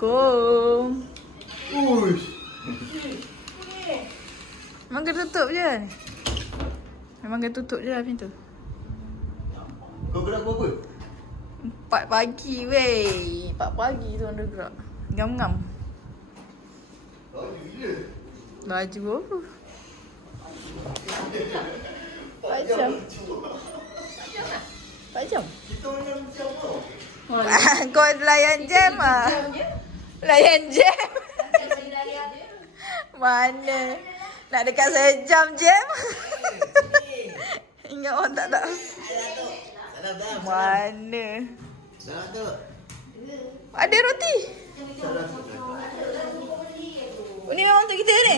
Assalamualaikum. Uish. Memang kena tutup je. Memang kena tutup je lah pintu. Kau gerak pukul apa? 4 pagi weh. 4 pagi tu orang gerak. Ngam-ngam. Baju gila. Baju apa? 4 jam. 4 jam? Kita macam siapa? Kau layan jam ah? Layan jam? Mana? Nak dekat sejam jam? Ingat orang tak tak? Salam dah. Mana? Salam tu. Ada roti? Ni memang untuk kita ni?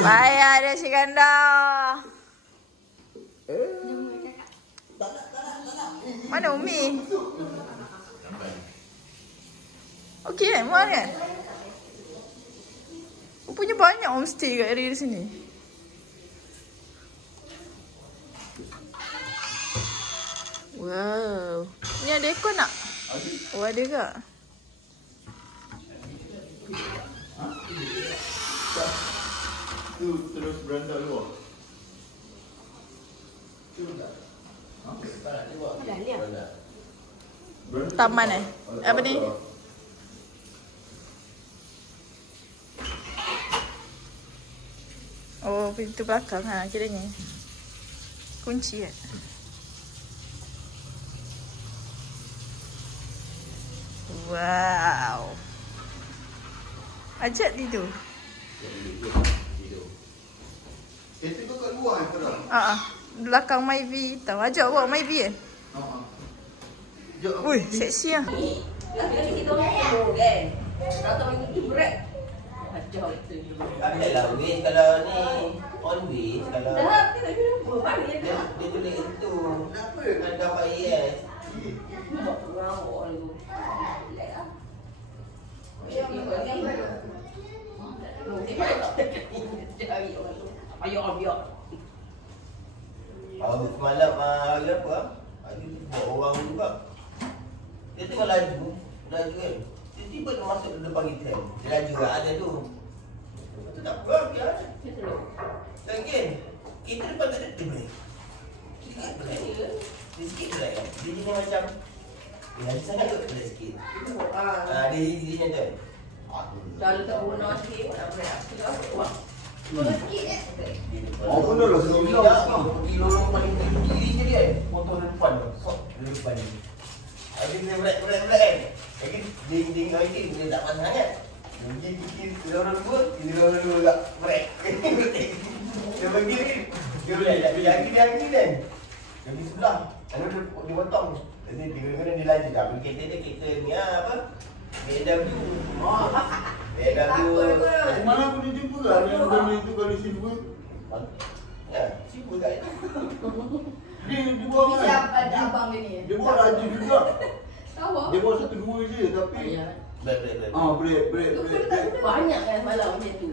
Bayar dia Sikandar. Mana Umi? Okey kan? Muat kan? Rupanya banyak homestay kat area sini. Wow. Ni ada aircon tak? Oh ada ke? Tu terus berantak luar. Tu tak? Taman Apa ni? Oh, pintu belakang ha kiranya. Kunci kan? Wow. Ajak tidur. Kereta kau kat luar kan sekarang? Belakang Myvi. Tahu ajak bawa Myvi kan? Jom. Ui, seksi lah. Kita orang kan. Atau ini break. Macam itu. Adalah wis kalau ni on wis kalau Dah kita jumpa. Mana dia? dia tulis itu. Kenapa? Kan dapat yes. Semalam hari apa? Hari buat orang juga. Dia tengah laju kan. Tiba-tiba dia masuk ke depan kita. Dia laju kan ada tu. Lepas tu tak apa, biar aja. Dan kan, kita depan tak ada dia break. Sikit break. Dia sikit break kan. Dia jenis macam laju sangat tu break sikit. Dia jenis macam Kalau tak guna sikit, nak break. Kita buat. Sikit Oh, benar lah. Pergi lorong paling kiri je dia. Motor depan tu. Sok dari depan ni. Habis dia break kan. Lagi ding lagi dia tak panas sangat. Dia pergi lorong dua, dia lorong dua tak break. Dia pergi ni. Dia boleh tak lagi dia kan. Dia pergi sebelah. Lalu dia potong. Jadi tengok-tengok dia laju dah. Kereta dia kereta ni apa? BMW. BMW. Mana aku dia jumpa lah. Yang benda itu kalau silver. Ya, cuba kat itu. Dia buat kan? Siapa ada abang dia ni? Dia buat laju juga. Tahu? Dia buat 1-2 je tapi Break. break. Banyak kan malam macam tu.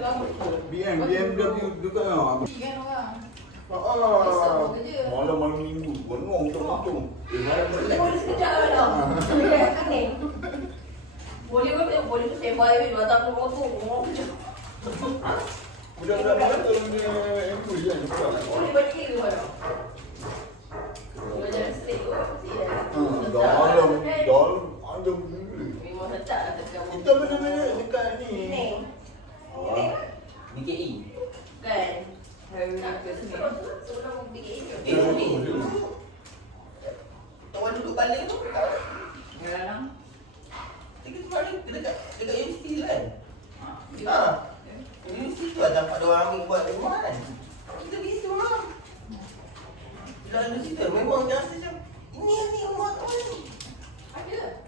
Lama tu. BMW juga lah. Kan orang. Malam minggu. Bengong potong. Boleh sekejap lah. Boleh tu standby ni datang tu potong. Budak-budak mana tolong dia MU je kan? Boleh balik ke mana? Jalan straight tu apa sih? Dalam ada benda. Memang letak lah dekat Kita benar-benar dekat ni. ni. DKI. Kan? Hari ke sini. Sebelum pergi Sini. Tuan duduk balik tu. Dalam. Dekat balik dekat universiti kan. Universiti tu ada dapat 2 orang ambil buat rumah kan. Kita pergi situ lah. Lalu situ memang dia rasa macam ini rumah tu ni. Ada.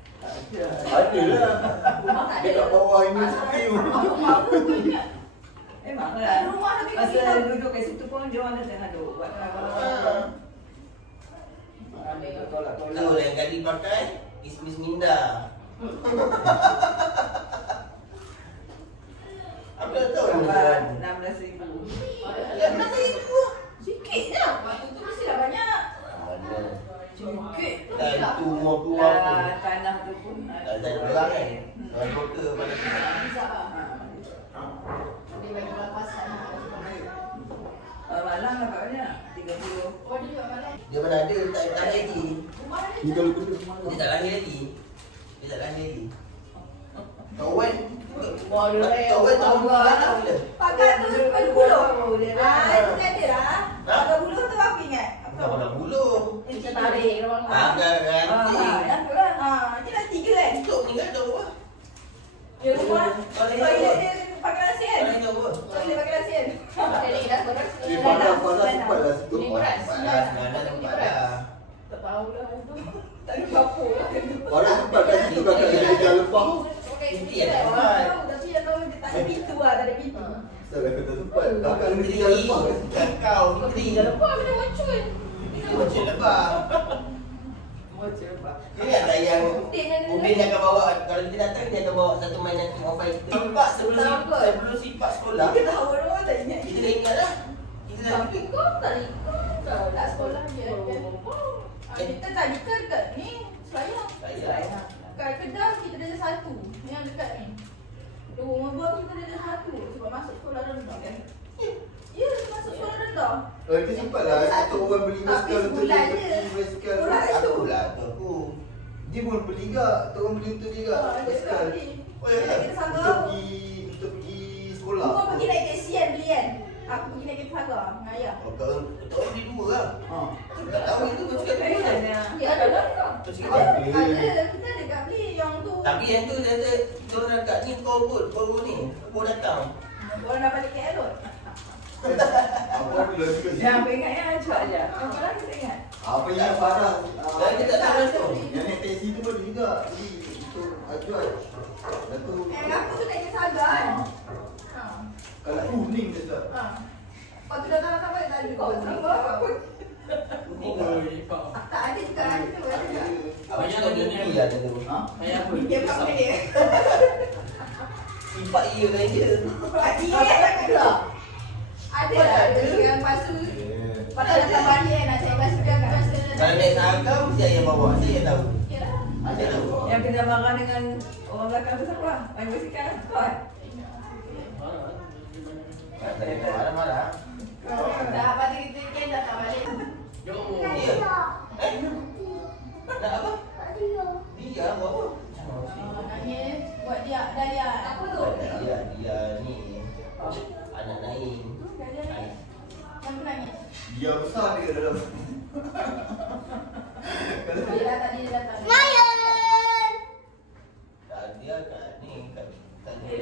Ada lah. Rumah tak ada. Dekat bawah universiti tu. Memanglah. Rumah lebih Masa kecil. duduk kat situ pun dia orang dah tengah duduk buat Tu lain kali pakai Ismis Minda. Apa dah tahu ni? 16,000. Sikit je. Waktu tu mesti dah banyak. Mana? Sikit. Dah itu rumah keluar pun. Tanah tu pun Dah ada orang kan? Oh, dia kat mana? Dia mana ada, tak ada lagi. Ni kalau benda kemana? Dia tak lahir lagi. Dia tak lahir lagi. Kawan. Bodoh eh. Kawan tahu mana bila? Pakai tu pada bulu. Itu ada lah. Pakai bulu tu aku ingat. Tak pernah bulu. Kita tarik orang. Ganti. Yang tu lah. Ini dah 3 kan? Tok ni kan tahu apa? Dia rumah. Toilet dia pakai nasi kan? Orang tahu apa? Toilet pakai nasi kan? Jadi dah beras. Eh, Farah sempat lah situ. Ini beras. Panas, panas tempat dah. Tak tahu lah tu. Tak ada apa lah. Farah sempat kat situ kakak dia jalan lepas. Inti yang tak sempat. Tapi yang tahu dia tak ada pintu lah. Tak ada pintu. Salah kata sempat. Kakak dia jalan lepas. Kau menteri. Dah lepas kena muncul. Itu macam lebar. Muncul lepas. Dia ingat tak yang Udin akan bawa, kalau kita datang dia akan bawa satu mainan King of Fighter. Simpak sebelum simpak sekolah. Kita tahu orang tak ingat. Kita dah ingat lah. Kita dah Tapi kau tak ikut. Tak sekolah je. Kita tadi kan dekat ni Selayang. Saya. Kat Kedah kita ada satu. Yang dekat ni. Rumah buah kita ada satu. Sebab masuk sekolah rendah kan. Ya, masuk sekolah rendah. Dia sempat lah. Satu orang beli Tapi basikal untuk dia sebulan pergi je. basikal. Sebulan je. Aku lah tu aku. Dia pun beli gak. Tu orang beli untuk dia gak. Dia Basikal. tak beli. Oh, ya. Kita Untuk sangka. pergi sekolah. Kau pergi naik taxi kan beli kan? Aku pergi naik kereta pagar dengan ayah. Oh, kau beli dua lah. Ha. Aku tak tahu itu kau cakap dua lah. Ya, ada lah kau. Kau cakap Ada, dua. kita ada kat beli yang tu. Tapi yang tu dia ada, dia orang kat ni kau kot, baru ni. Kau datang. Orang dah balik KL kot. Apa bila juga sini? Yang aku ingat yang ajak je. Apa lagi kita ingat? Apa yang Farah? Dia tak tahu tu. Yang naik taksi tu pun juga beli untuk ajuan. Lepas tu Yang aku tu naik kereta pagar kan? Ha. kalau kuning dia tak. Ha. Lepas tu datang-datang balik tak ada. Kau sama aku. Tak ada juga kan? Itu ada juga. Apa cakap dia ni lah dia tu. Ha? Dia bukan benda dia. Simpak iya kan dia. Dia tak ada. Ada lah. Yang pasu. Lepas tu datang balik kan nak cari pasu dia kat pasu. Kalau naik seragam, mesti ayah bawa. Saya tahu. Yalah. Saya tahu. Yang kena marah dengan orang belakang tu siapa? Main basikal kau kan? Tak ada marah-marah. Dah lepas tu kita datang balik. Ya. Nak apa? Dia bawa. Nangis. Buat dia. Dahlia. Apa tu? Dia ni. Anak Naim. Dahlia nangis. Yang menangis. Dia besar dia dalam. Dia tadi dia datang. Dia kat ni. Kat ni.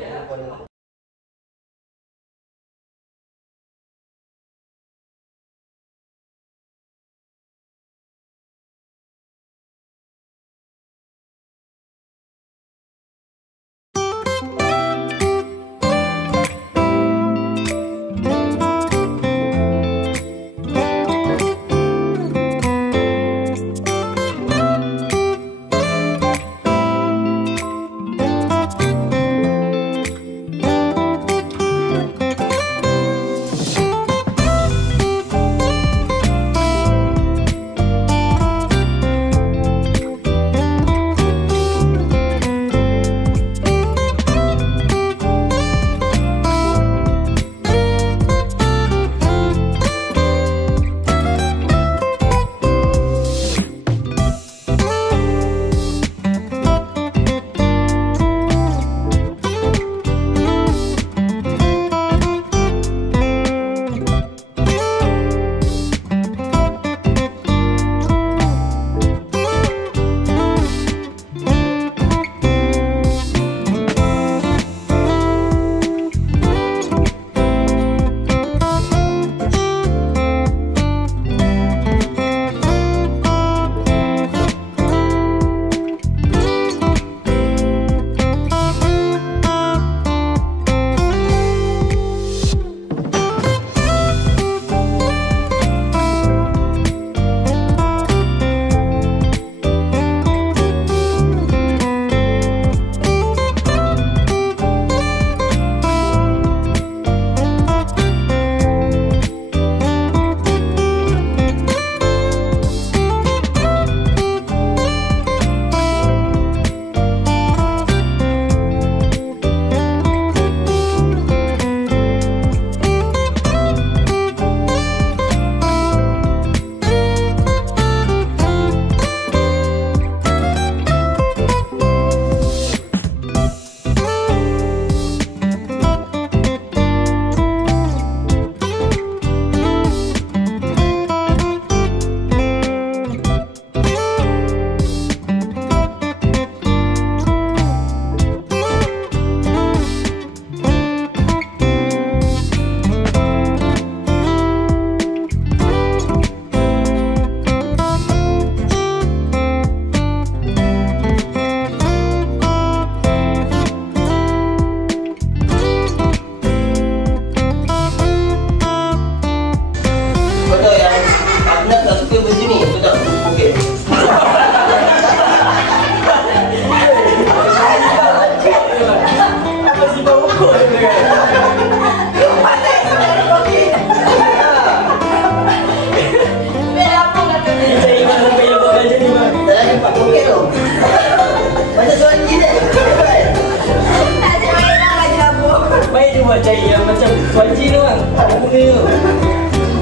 buat cari yang macam wajib tu bang. Bunga tu.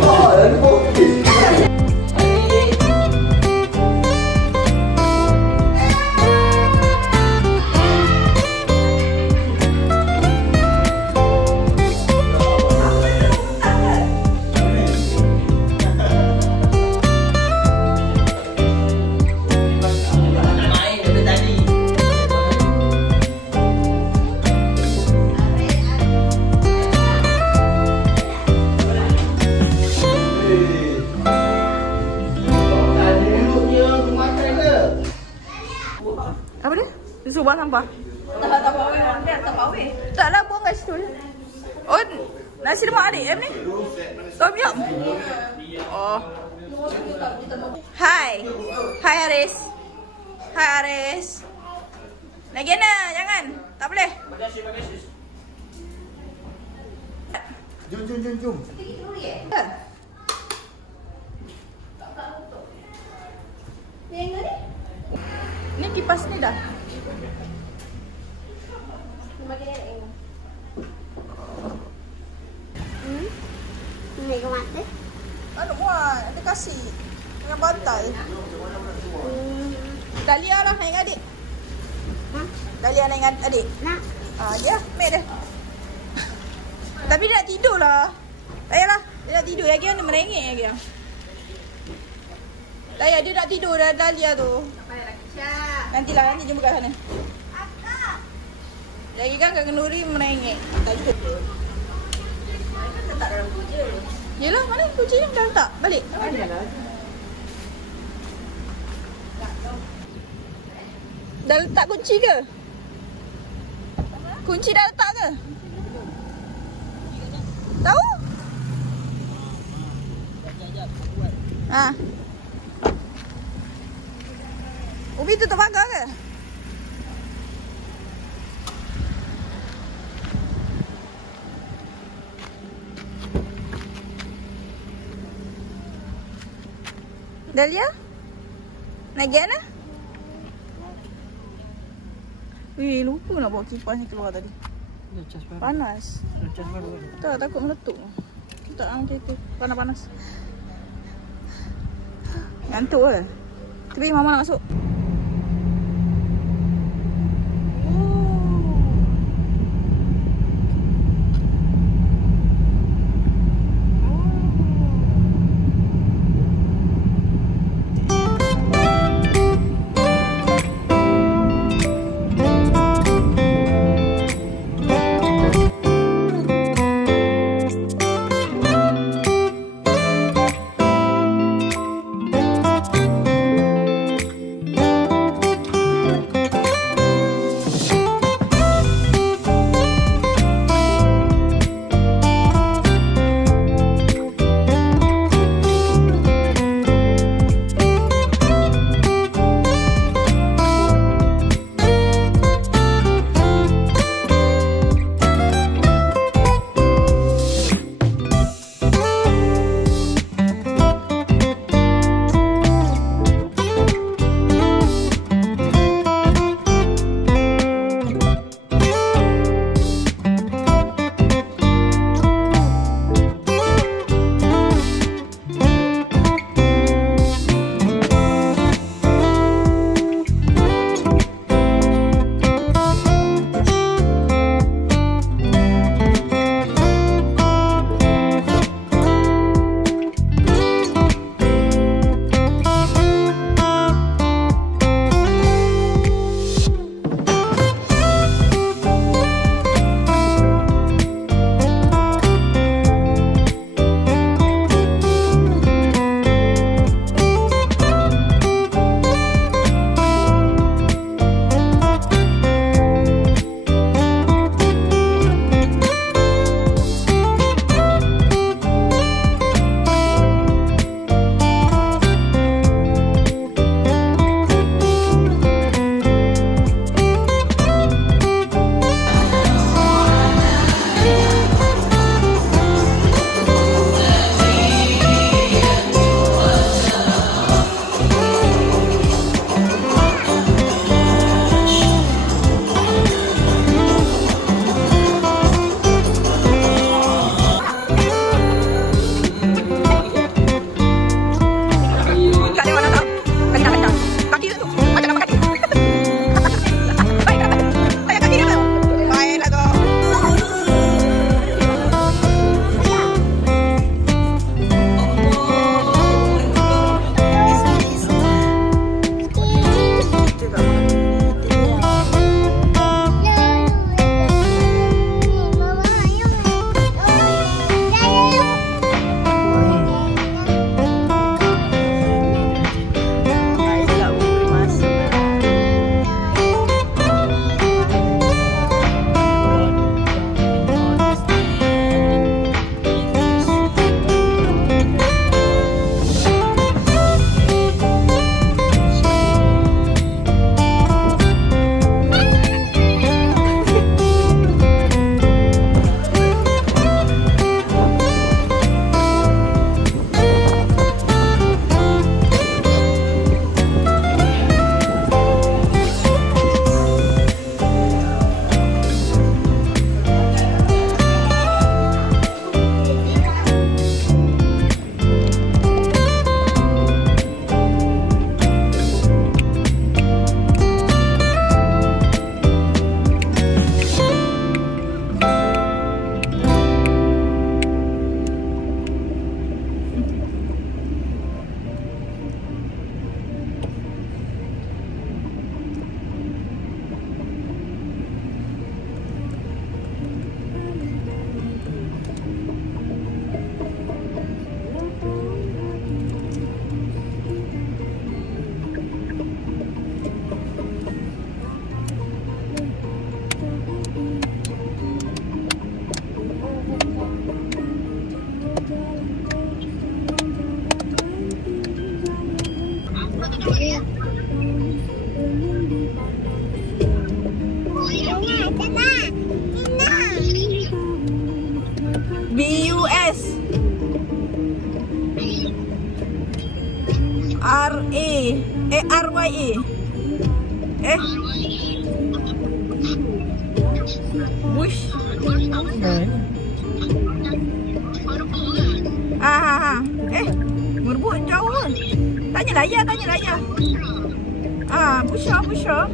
Oh, yang okey. Apa dia? Susu buang sampah. Tak bawa weh, dia tak bawa weh. Taklah, buang kat situ je. Oh, nasi lemak adik ni? Tom yum. Oh. Hai. Hai Aris. Hai Aris. Lagi na, jangan. Tak boleh. Jom. Ni kipas ni dah. Aduh muat, ada kasih dengan bantal. Dahlia lah naik dengan adik. Dahlia naik dengan adik. Nak. Dia ambil dia. Tapi dia nak tidur lah. Tak payahlah, dia nak tidur. Yang dia merengek lagi. Dahlia dia nak tidur dah Dahlia tu. Nantilah, nanti jumpa kat sana. Lagi kan Kak Nuri merengek. Takut. Tak dalam tu je. Yelah, mana kunci ni dah letak? Balik. Dah letak kunci ke? Kunci dah letak ke? Tahu? Ha. Ubi tutup pagar ke? Dahlia? Nagian lah? Lupa nak bawa kipas ni keluar tadi. Panas. Tak, takut meletup. Tak, kereta. Panas-panas. Ngantuk ke? Tapi mama nak masuk. A-R-Y-A. Bush. Merbuk jauh kan? Tanya Ayah. Busha.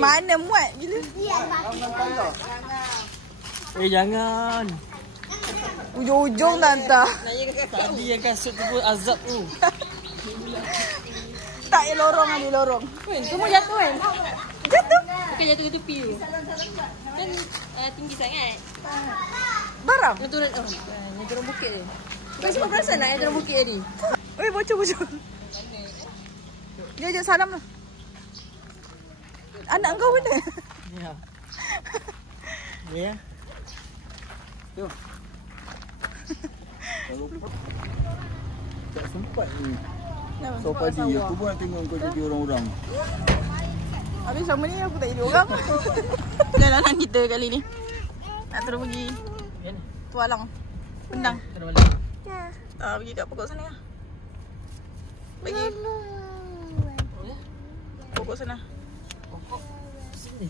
Mana muat gila. Jangan. Ujung-ujung tante. Tadi yang kasut tu pun azab tu. Tak ya lorong ada lorong. Semua jatuh kan? Jatuh. Bukan jatuh ke tepi tu. Kan tinggi sangat. Barang. Yang turun bukit tu. Kau semua perasan lah yang turun bukit tadi. Bocor. Dia ajak salam lah. Anak kau mana? Ya. Ya. Tu. Tak sempat ni. So pagi aku pun nak tengok kau jadi orang-orang. Habis sama ni aku tak jadi orang. Perjalanan kita kali ni nak terus pergi Tualang Pendang. Pergi kat pokok sana lah. Pergi pokok sana. Pokok sini.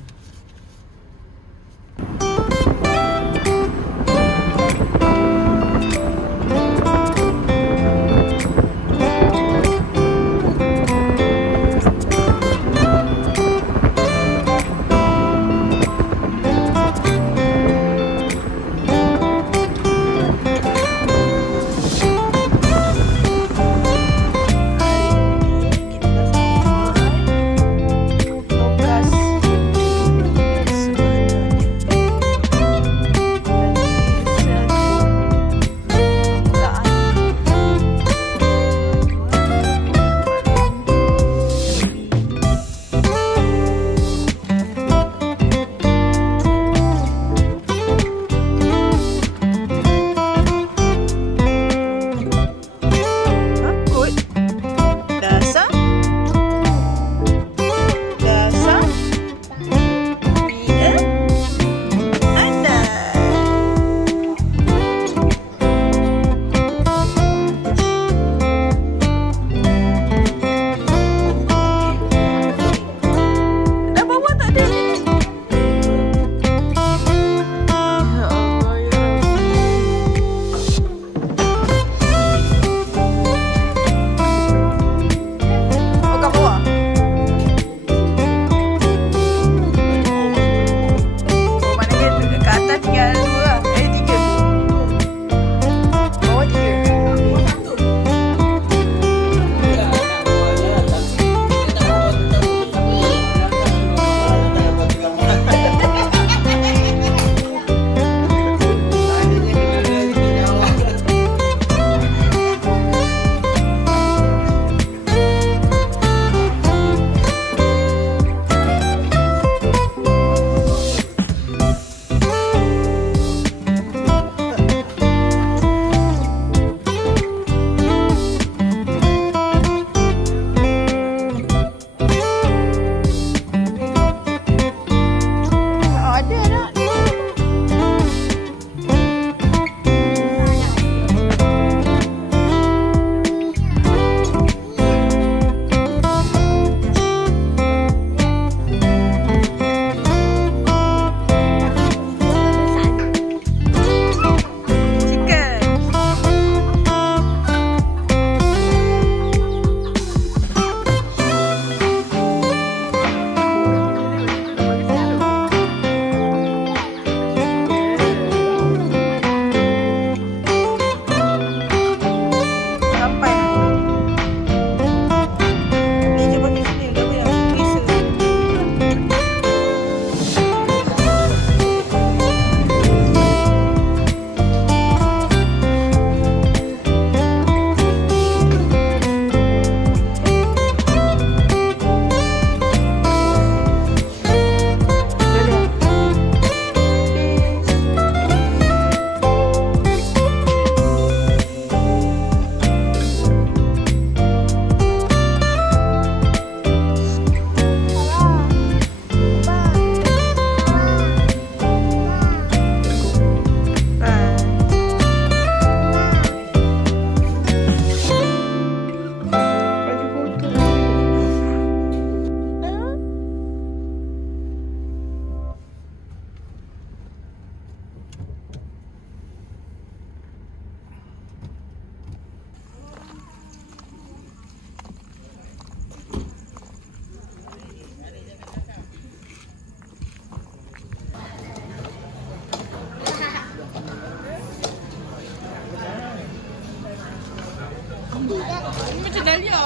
Macam Dahlia.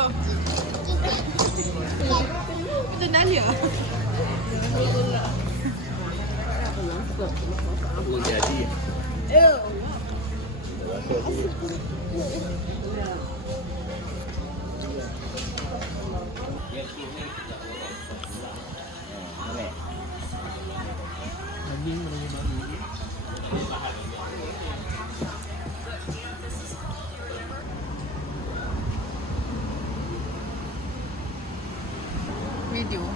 Macam Dahlia. Boleh jadi. Video.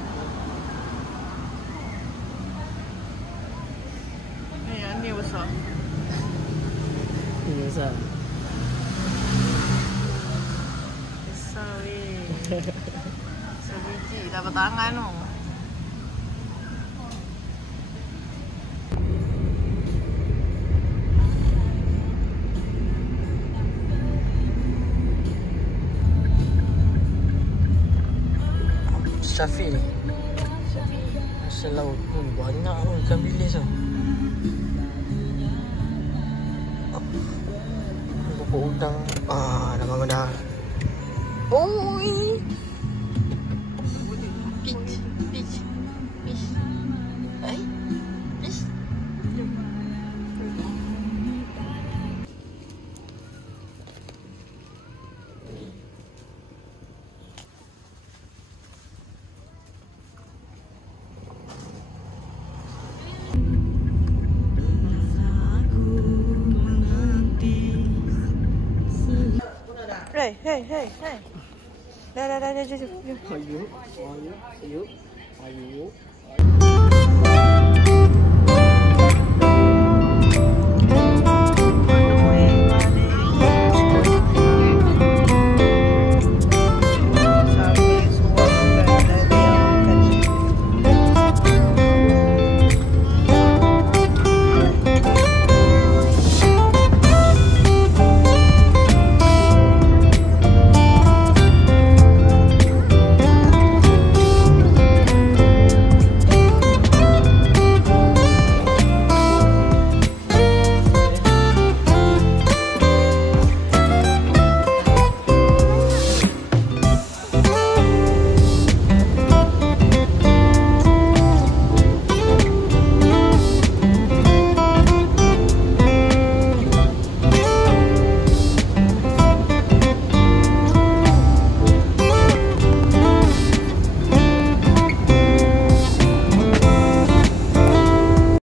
Sebiji dapat tangan tu. Syafiq ni. Asal laut pun banyak pun ikan bilis tu. Pokok udang. Dah mama dah. Oi. Peach. Peach. Peach. Eh? Peach. Hey. Dah. Ayo.